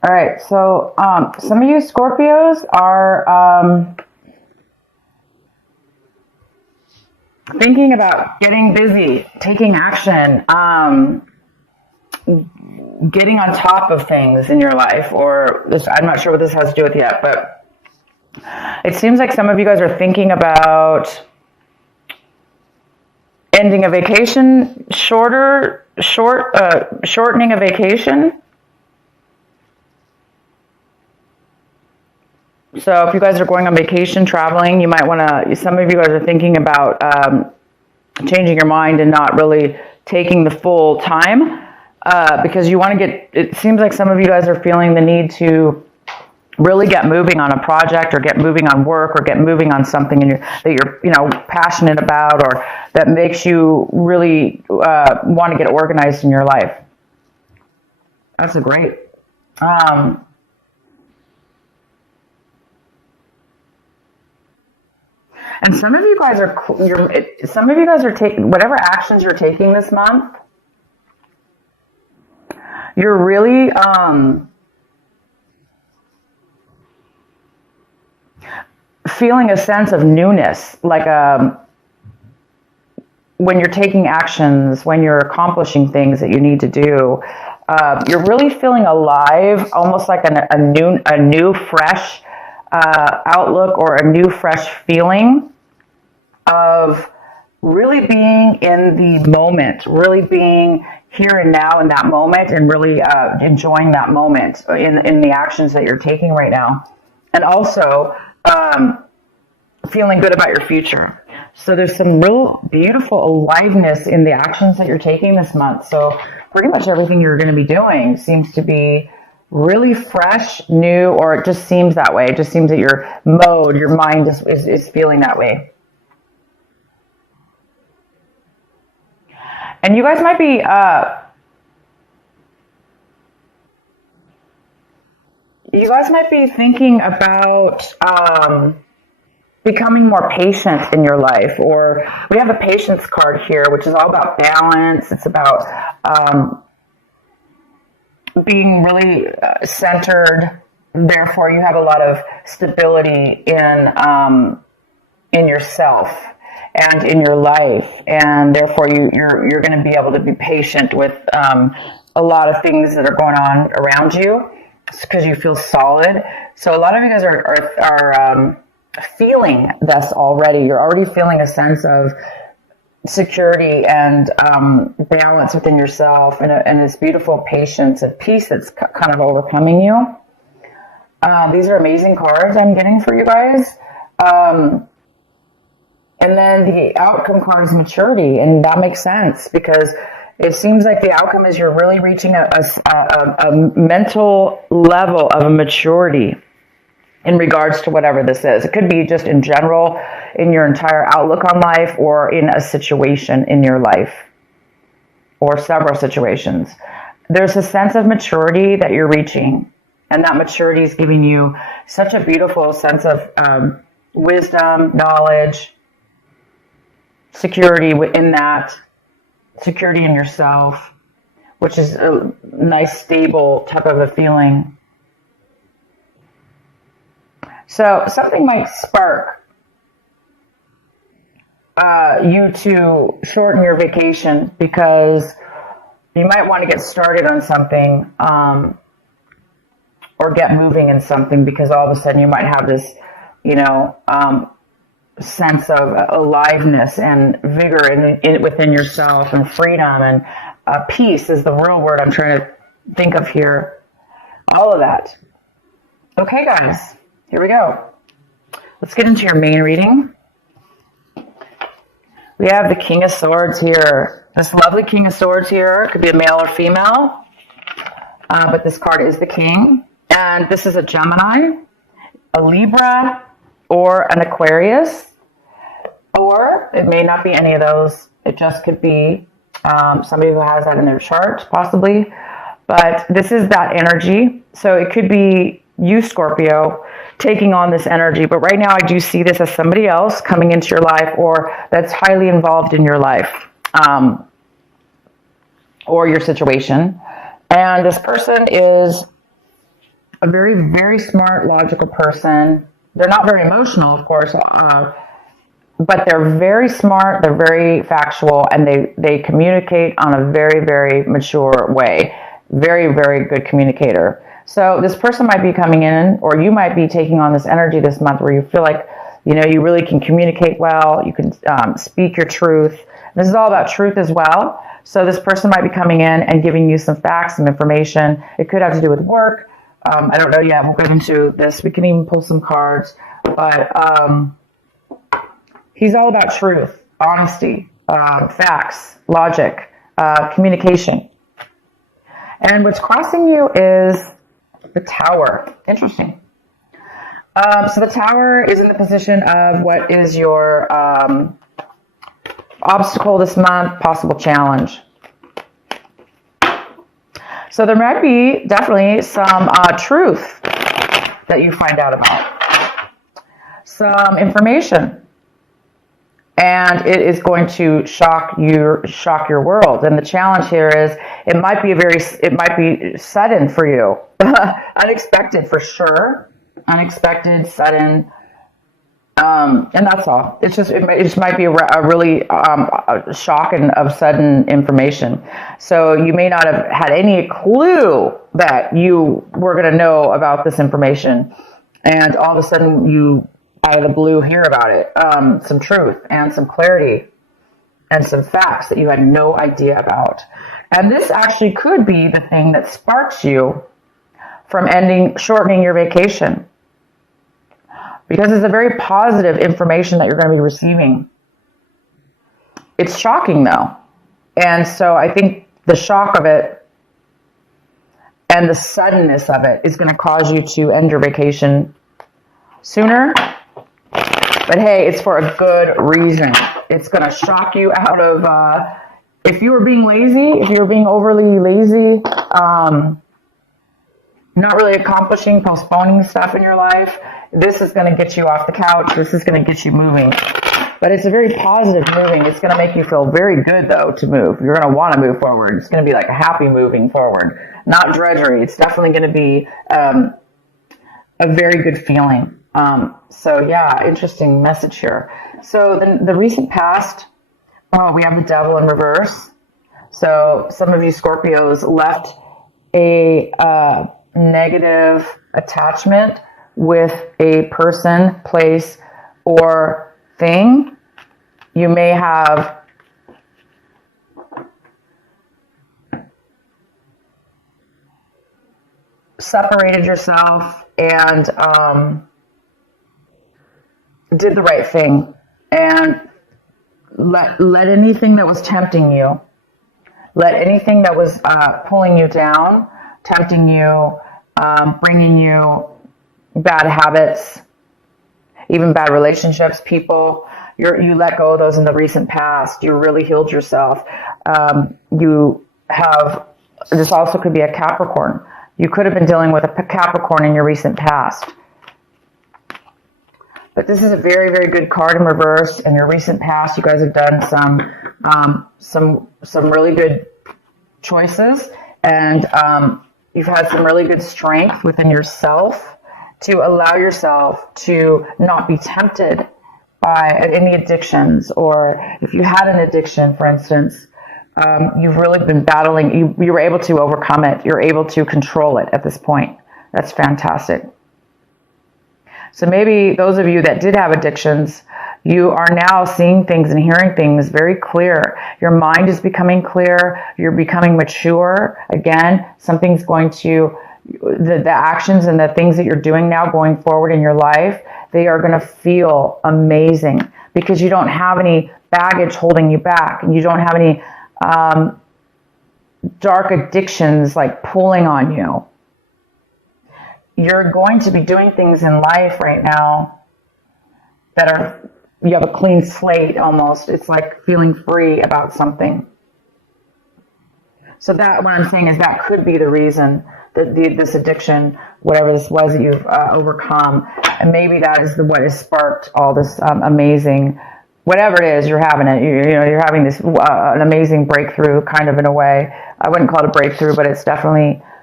All right, so some of you Scorpios are thinking about getting busy, taking action, getting on top of things in your life, or this, I'm not sure what this has to do with yet, but it seems like some of you guys are thinking about ending a vacation, shortening a vacation. So if you guys are going on vacation, traveling, you might want to, some of you guys are thinking about changing your mind and not really taking the full time because you want to get, it seems like some of you guys are feeling the need to really get moving on a project or get moving on work or get moving on something that you're passionate about or that makes you really want to get organized in your life. That's a great. And some of you guys are taking whatever actions you're taking this month. You're really feeling a sense of newness, like when you're taking actions, when you're accomplishing things that you need to do. You're really feeling alive, almost like a new fresh outlook or a new fresh feeling of really being in the moment, really being here and now in that moment, and really enjoying that moment in the actions that you're taking right now, and also feeling good about your future. So there's some real beautiful aliveness in the actions that you're taking this month. So pretty much everything you're going to be doing seems to be really fresh, new, or it just seems that way. It just seems that your mode, your mind is feeling that way. And you guys might be thinking about becoming more patient in your life. Or we have the patience card here, which is all about balance. It's about being really centered. Therefore, you have a lot of stability in yourself and in your life, and therefore you're going to be able to be patient with a lot of things that are going on around you because you feel solid. So a lot of you guys are feeling this already. You're already feeling a sense of security and balance within yourself, and this beautiful patience and peace that's kind of overcoming you. These are amazing cards I'm getting for you guys. And then the outcome card is maturity, and that makes sense because it seems like the outcome is you're really reaching a mental level of maturity in regards to whatever this is. It could be just in general in your entire outlook on life, or in a situation in your life, or several situations. There's a sense of maturity that you're reaching, and that maturity is giving you such a beautiful sense of wisdom, knowledge, security within that, security in yourself, which is a nice, stable type of a feeling. So something might spark you to shorten your vacation because you might want to get started on something or get moving in something, because all of a sudden you might have this, sense of aliveness and vigor within yourself, and freedom, and peace is the real word I'm trying to think of here. All of that. Okay, guys, here we go. Let's get into your main reading. We have the King of Swords here. This lovely King of Swords here could be a male or female, but this card is the King. And this is a Gemini, a Libra, or an Aquarius. Or it may not be any of those. It just could be somebody who has that in their chart, possibly. But this is that energy. So it could be you, Scorpio, taking on this energy. But right now I do see this as somebody else coming into your life, or that's highly involved in your life, or your situation. And this person is a very, very smart, logical person. They're not very emotional, of course, but they're very smart, they're very factual, and they communicate on a very, very mature way. Very, very good communicator. So this person might be coming in, or you might be taking on this energy this month where you feel like, you really can communicate well, you can speak your truth. This is all about truth as well. So this person might be coming in and giving you some facts, some information. It could have to do with work. I don't know yet. We'll get into this. We can even pull some cards. But he's all about truth, honesty, facts, logic, communication. And what's crossing you is the Tower. Interesting. So the Tower is in the position of what is your obstacle this month, possible challenge. So there might be definitely some truth that you find out about, some information, and it is going to shock your world. And the challenge here is it might be sudden for you, unexpected for sure, unexpected, sudden. And that's all. It just might be a really shock and of sudden information. So you may not have had any clue that you were going to know about this information, and all of a sudden you, out of the blue, hear about it. Some truth and some clarity and some facts that you had no idea about. And this actually could be the thing that sparks you from shortening your vacation. Because it's a very positive information that you're going to be receiving. It's shocking though. And so I think the shock of it and the suddenness of it is going to cause you to end your vacation sooner. But hey, it's for a good reason. It's going to shock you out of, if you were being lazy, if you were being overly lazy, not really accomplishing, postponing stuff in your life, this is going to get you off the couch. This is going to get you moving. But it's a very positive moving. It's going to make you feel very good, though, to move. You're going to want to move forward. It's going to be like a happy moving forward, not drudgery. It's definitely going to be a very good feeling. So, yeah, interesting message here. So the recent past, we have the Devil in reverse. So some of you Scorpios left a negative attachment with a person, place, or thing. You may have separated yourself and did the right thing, and let anything that was tempting you, let anything that was pulling you down, tempting you, bringing you bad habits, even bad relationships, people, you let go of those in the recent past. You really healed yourself. You have, this also could be a Capricorn. You could have been dealing with a Capricorn in your recent past. But this is a very, very good card in reverse. In your recent past, you guys have done some really good choices, and you've had some really good strength within yourself to allow yourself to not be tempted by any addictions. Or if you had an addiction, for instance, you've really been battling, you were able to overcome it. You're able to control it at this point. That's fantastic. So maybe those of you that did have addictions, you are now seeing things and hearing things very clear. Your mind is becoming clear. You're becoming mature. Again, something's going to, the actions and the things that you're doing now going forward in your life, they are going to feel amazing because you don't have any baggage holding you back, and you don't have any dark addictions like pulling on you. You're going to be doing things in life right now that are, you have a clean slate almost. It's like feeling free about something. So that, what I'm saying is that could be the reason that this addiction, whatever this was that you've overcome, and maybe that is what has sparked all this amazing, whatever it is, you're having it. You're having this an amazing breakthrough, kind of, in a way. I wouldn't call it a breakthrough, but it's definitely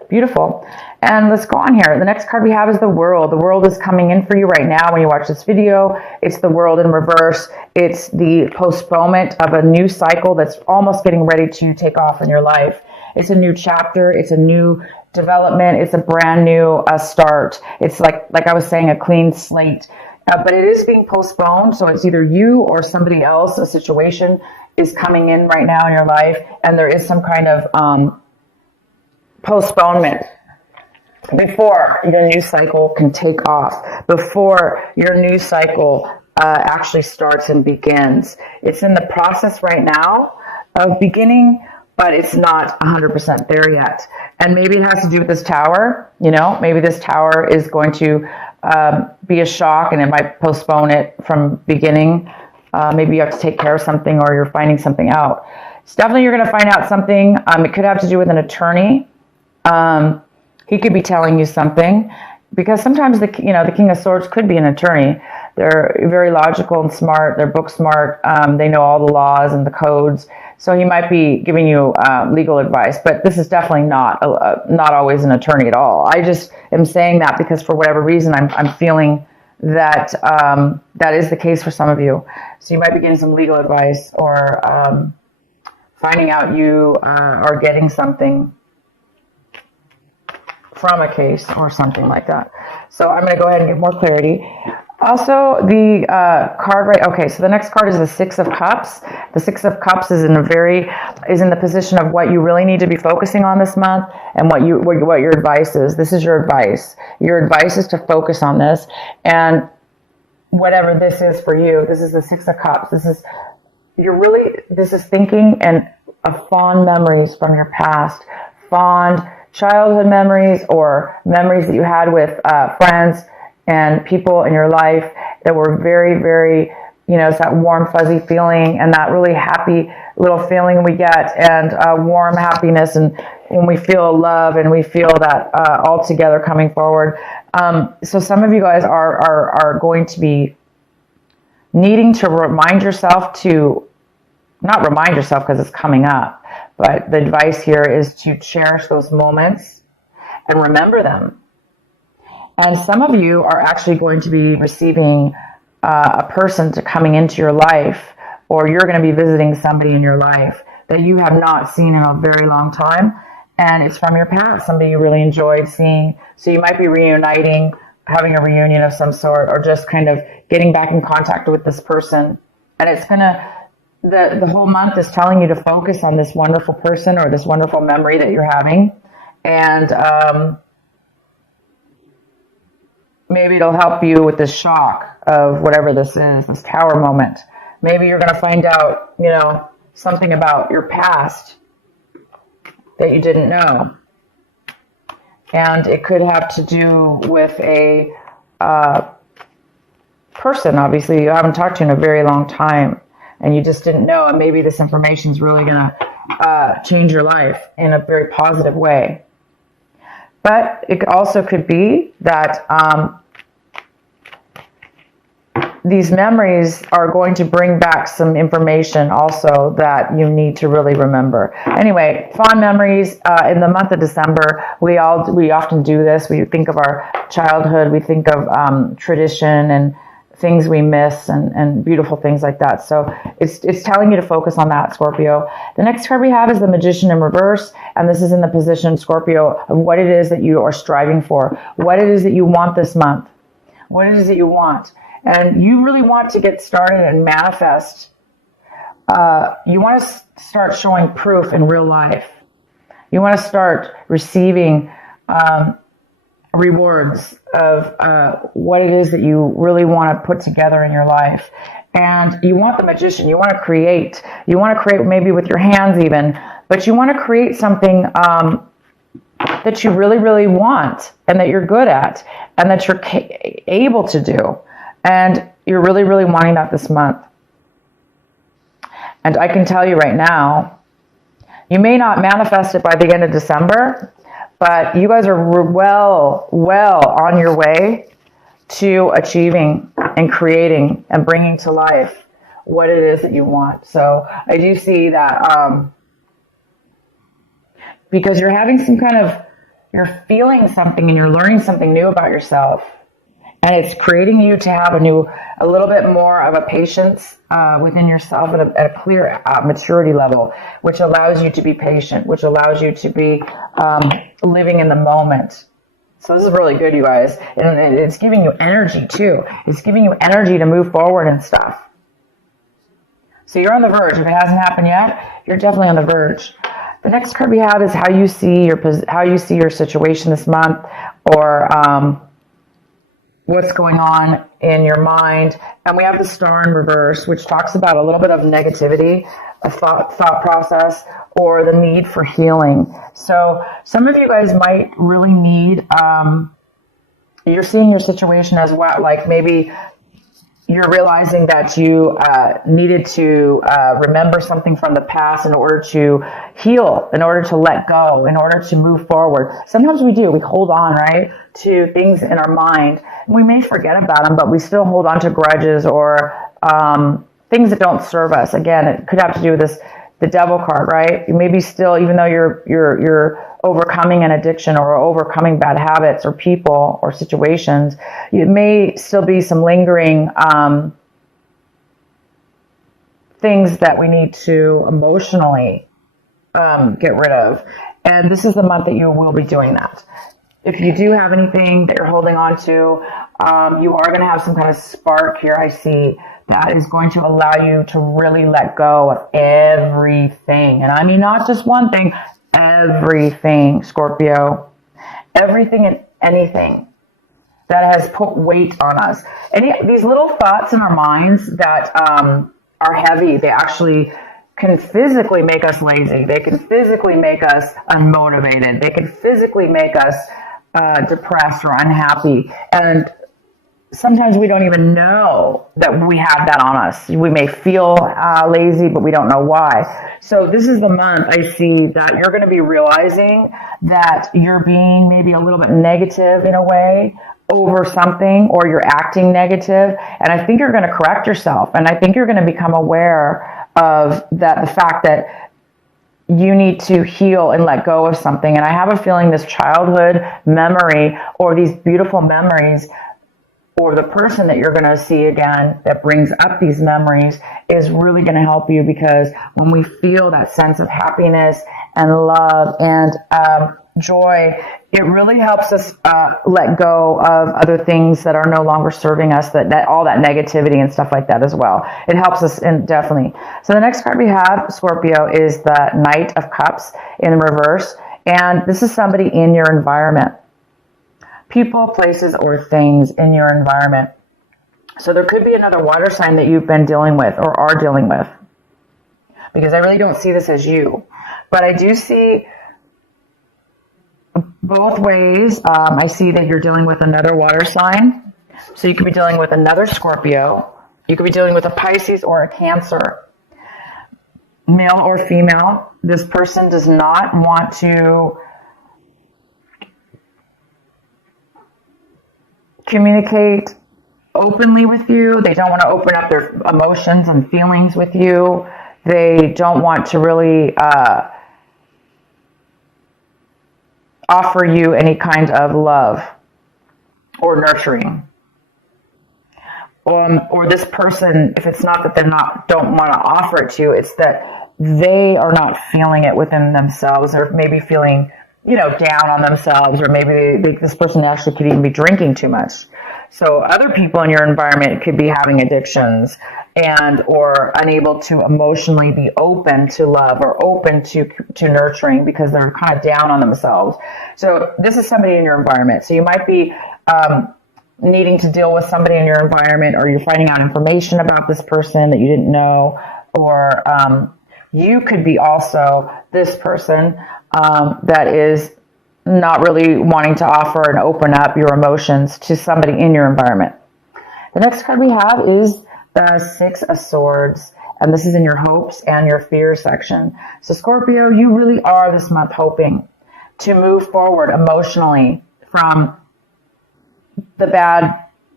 Beautiful. And let's go on here. The next card we have is the World. The World is coming in for you right now when you watch this video. It's the World in reverse. It's the postponement of a new cycle that's almost getting ready to take off in your life. It's a new chapter. It's a new development. It's a brand new start. It's like I was saying, a clean slate. But it is being postponed. So it's either you or somebody else, a situation is coming in right now in your life. And there is some kind of postponement before your new cycle can take off, before your new cycle actually starts and begins. It's in the process right now of beginning, but it's not 100% there yet. And maybe it has to do with this tower. You know, maybe this tower is going to be a shock, and it might postpone it from beginning. Maybe you have to take care of something, or you're finding something out. It's definitely you're going to find out something. It could have to do with an attorney. He could be telling you something, because sometimes the King of Swords could be an attorney. They're very logical and smart. They're book smart. They know all the laws and the codes. So he might be giving you legal advice, but this is definitely not always an attorney at all. I just am saying that because for whatever reason, I'm feeling that that is the case for some of you. So you might be getting some legal advice, or finding out you are getting something from a case or something like that. So I'm going to go ahead and get more clarity. Also, the card okay, so the next card is the Six of Cups. The Six of Cups is in the position of what you really need to be focusing on this month, and what your advice is. This is your advice. Your advice is to focus on this, and whatever this is for you. This is the Six of Cups. This is thinking and fond memories from your past, fond childhood memories, or memories that you had with friends and people in your life that were very, very, it's that warm, fuzzy feeling, and that really happy little feeling we get, and warm happiness, and when we feel love and we feel that all together coming forward. So some of you guys are going to be needing to not remind yourself because it's coming up, but the advice here is to cherish those moments and remember them. And some of you are actually going to be receiving a person coming into your life, or you're going to be visiting somebody in your life that you have not seen in a very long time, and it's from your past, somebody you really enjoyed seeing. So you might be reuniting, having a reunion of some sort, or just kind of getting back in contact with this person. And it's going to, the whole month is telling you to focus on this wonderful person or this wonderful memory that you're having. And maybe it'll help you with this shock of whatever this is, this tower moment. Maybe you're going to find out, something about your past that you didn't know. And it could have to do with a person, obviously, you haven't talked to in a very long time, and you just didn't know, and maybe this information is really going to change your life in a very positive way. But it also could be that these memories are going to bring back some information also that you need to really remember. Anyway, fond memories in the month of December. We often do this. We think of our childhood. We think of tradition and things we miss, and beautiful things like that. So it's telling you to focus on that, Scorpio. The next card we have is the Magician in reverse, and this is in the position, Scorpio, of what it is that you are striving for, what it is that you want this month, what it is that you want. And you really want to get started and manifest. You want to start showing proof in real life. You want to start receiving rewards of what it is that you really want to put together in your life. And you want the Magician. You want to create. You want to create maybe with your hands even. But you want to create something that you really, really want, and that you're good at, and that you're able to do. And you're really, really wanting that this month. And I can tell you right now, you may not manifest it by the end of December, but you guys are well on your way to achieving and creating and bringing to life what it is that you want. So I do see that because you're having some kind of you're feeling something and you're learning something new about yourself. And it's creating you to have a little bit more of a patience within yourself at a clear maturity level, which allows you to be patient, which allows you to be living in the moment. So this is really good, you guys. And it's giving you energy, too. It's giving you energy to move forward and stuff. So you're on the verge. If it hasn't happened yet, you're definitely on the verge. The next card we have is how you see your situation this month, or what's going on in your mind. And we have the Star in reverse, which talks about a little bit of negativity, a thought process, or the need for healing. So some of you guys might really need, you're seeing your situation as well, like maybe you're realizing that you needed to remember something from the past in order to heal, in order to let go, in order to move forward. Sometimes we do. We hold on, right, to things in our mind. We may forget about them, but we still hold on to grudges or things that don't serve us. Again, it could have to do with the devil card, right? You may be still, even though you're overcoming an addiction or overcoming bad habits or people or situations, it may still be some lingering things that we need to emotionally get rid of. And this is the month that you will be doing that. If you do have anything that you're holding on to, you are going to have some kind of spark here, I see, that is going to allow you to really let go of everything. And I mean, not just one thing, everything, Scorpio. Everything and anything that has put weight on us. These little thoughts in our minds that are heavy, they actually can physically make us lazy. They can physically make us unmotivated. They can physically make us depressed or unhappy. And sometimes we don't even know that we have that on us. We may feel lazy, but we don't know why. So this is the month I see that you're going to be realizing that you're being maybe a little bit negative in a way over something, or you're acting negative. And I think you're going to correct yourself. And I think you're going to become aware of that, the fact that you need to heal and let go of something. And I have a feeling this childhood memory, or these beautiful memories, or the person that you're going to see again that brings up these memories, is really going to help you, because when we feel that sense of happiness and love and joy, it really helps us let go of other things that are no longer serving us, that all that negativity and stuff like that as well. It helps us, definitely. So the next card we have, Scorpio, is the Knight of Cups in reverse. And this is somebody in your environment. People, places, or things in your environment. So there could be another water sign that you've been dealing with or are dealing with, because I really don't see this as you. But I do see both ways. I see that you're dealing with another water sign. So you could be dealing with another Scorpio. You could be dealing with a Pisces or a Cancer, male or female. This person does not want to communicate openly with you. They don't want to open up their emotions and feelings with you. They don't want to really offer you any kind of love or nurturing. Or this person, if it's not that they don't want to offer it to you, it's that they are not feeling it within themselves, or maybe feeling, down on themselves, or maybe this person actually could even be drinking too much. So other people in your environment could be having addictions or unable to emotionally be open to love or open to nurturing, because they're kind of down on themselves. So this is somebody in your environment. So you might be needing to deal with somebody in your environment, or you're finding out information about this person that you didn't know, or you could be also this person that is not really wanting to offer and open up your emotions to somebody in your environment. The next card we have is the Six of Swords, and this is in your hopes and your fears section. So Scorpio, you really are this month hoping to move forward emotionally from the bad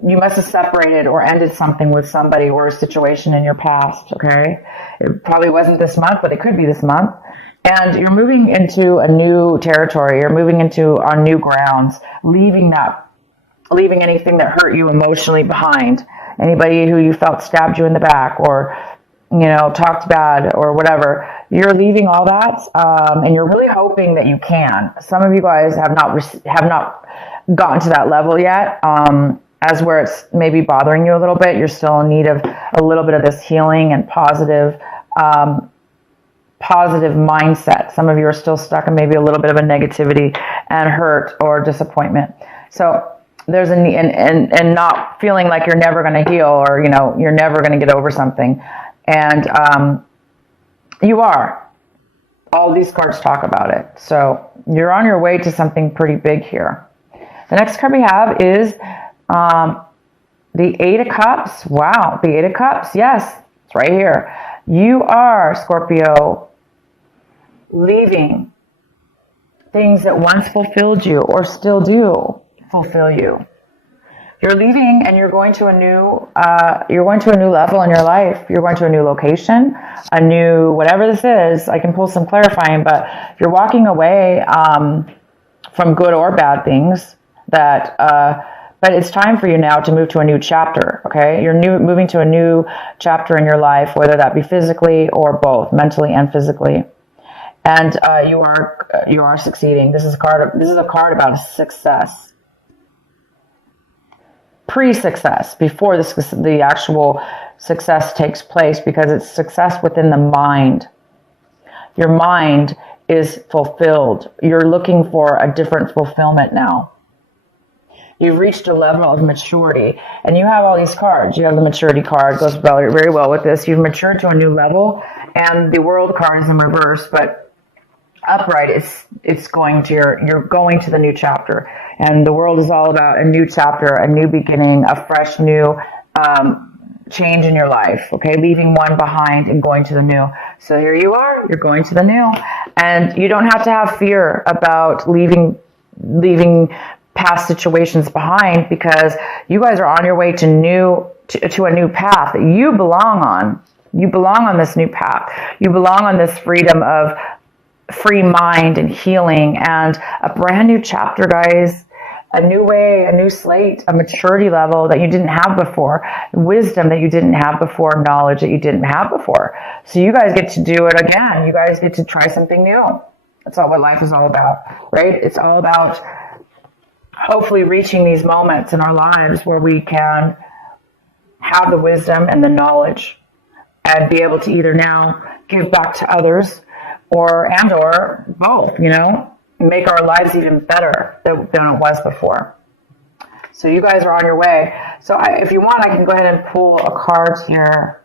you must have separated or ended something with somebody or a situation in your past, okay? It probably wasn't this month, but it could be this month. And you're moving into a new territory. You're moving into on new grounds, leaving anything that hurt you emotionally behind. Anybody who you felt stabbed you in the back or, talked bad or whatever. You're leaving all that, and you're really hoping that you can. Some of you guys have not gotten to that level yet. As where it's maybe bothering you a little bit, you're still in need of a little bit of this healing and positive mindset. Some of you are still stuck in maybe a little bit of a negativity and hurt or disappointment. So there's and not feeling like you're never going to heal or, you're never going to get over something. And you are. All these cards talk about it. So you're on your way to something pretty big here. The next card we have is the Eight of Cups. Wow, the Eight of Cups. Yes, it's right here. You are, Scorpio, leaving things that once fulfilled you or still do fulfill you. You're leaving and you're going to a new level in your life. You're going to a new location, a new, whatever this is. I can pull some clarifying, but you're walking away from good or bad things that, but it's time for you now to move to a new chapter, okay? You're moving to a new chapter in your life, whether that be physically or both, mentally and physically. And you are succeeding. This is a card about success. Pre-success, before the actual success takes place, because it's success within the mind. Your mind is fulfilled. You're looking for a different fulfillment now. You've reached a level of maturity, and you have all these cards. You have the maturity card, goes very well with this. You've matured to a new level, and the world card is in reverse, but upright, it's going to you're going to the new chapter. And the world is all about a new chapter, a new beginning, a fresh new change in your life, okay? Leaving one behind and going to the new. So here you are, you're going to the new. And you don't have to have fear about leaving past situations behind, because you guys are on your way to a new path that you belong on. You belong on this new path. You belong on this freedom of free mind and healing and a brand new chapter, guys. A new way, a new slate, a maturity level that you didn't have before, wisdom that you didn't have before, knowledge that you didn't have before. So you guys get to do it again. You guys get to try something new. That's all what life is all about, right? It's all about hopefully reaching these moments in our lives where we can have the wisdom and the knowledge and be able to either now give back to others or both, make our lives even better than it was before. So you guys are on your way. So if you want, I can go ahead and pull a card here